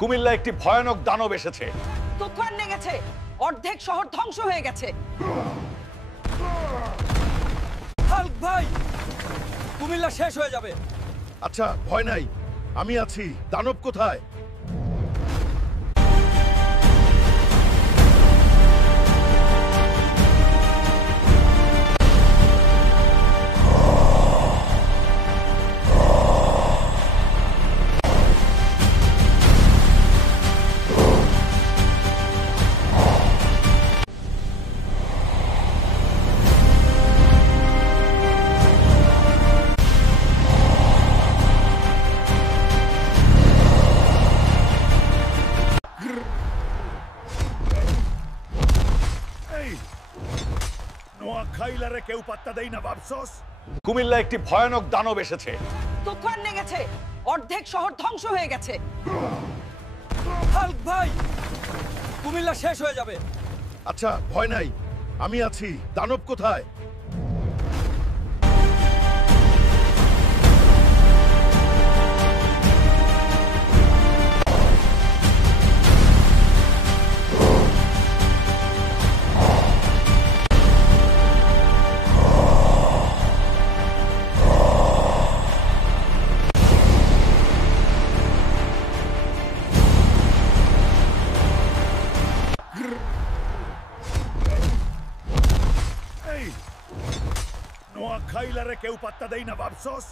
কুমিল্লা একটি ভয়ানক দানব এসেছে। তুফান লেগেছে, অর্ধেক শহর ধ্বংস হয়ে গেছে। হাল্ক ভাই, কুমিল্লা শেষ হয়ে যাবে। আচ্ছা, ভয় নাই, আমি আছি। দানব কোথায়? নোয়াখাইলারে কেউ পাত্তা দেয় না ভাবছস? কুমিল্লা একটি ভয়ানক দানব এসেছে। তুফান লেগেছে, অর্ধেক শহর ধ্বংস হয়ে গেছে। হাল্ক ভাই, কুমিল্লা শেষ হয়ে যাবে। আচ্ছা, ভয় নাই, আমি আছি। দানব কোথায়? নোয়াখাইলারে কেউ পাত্তা দেয় না ভাবছস?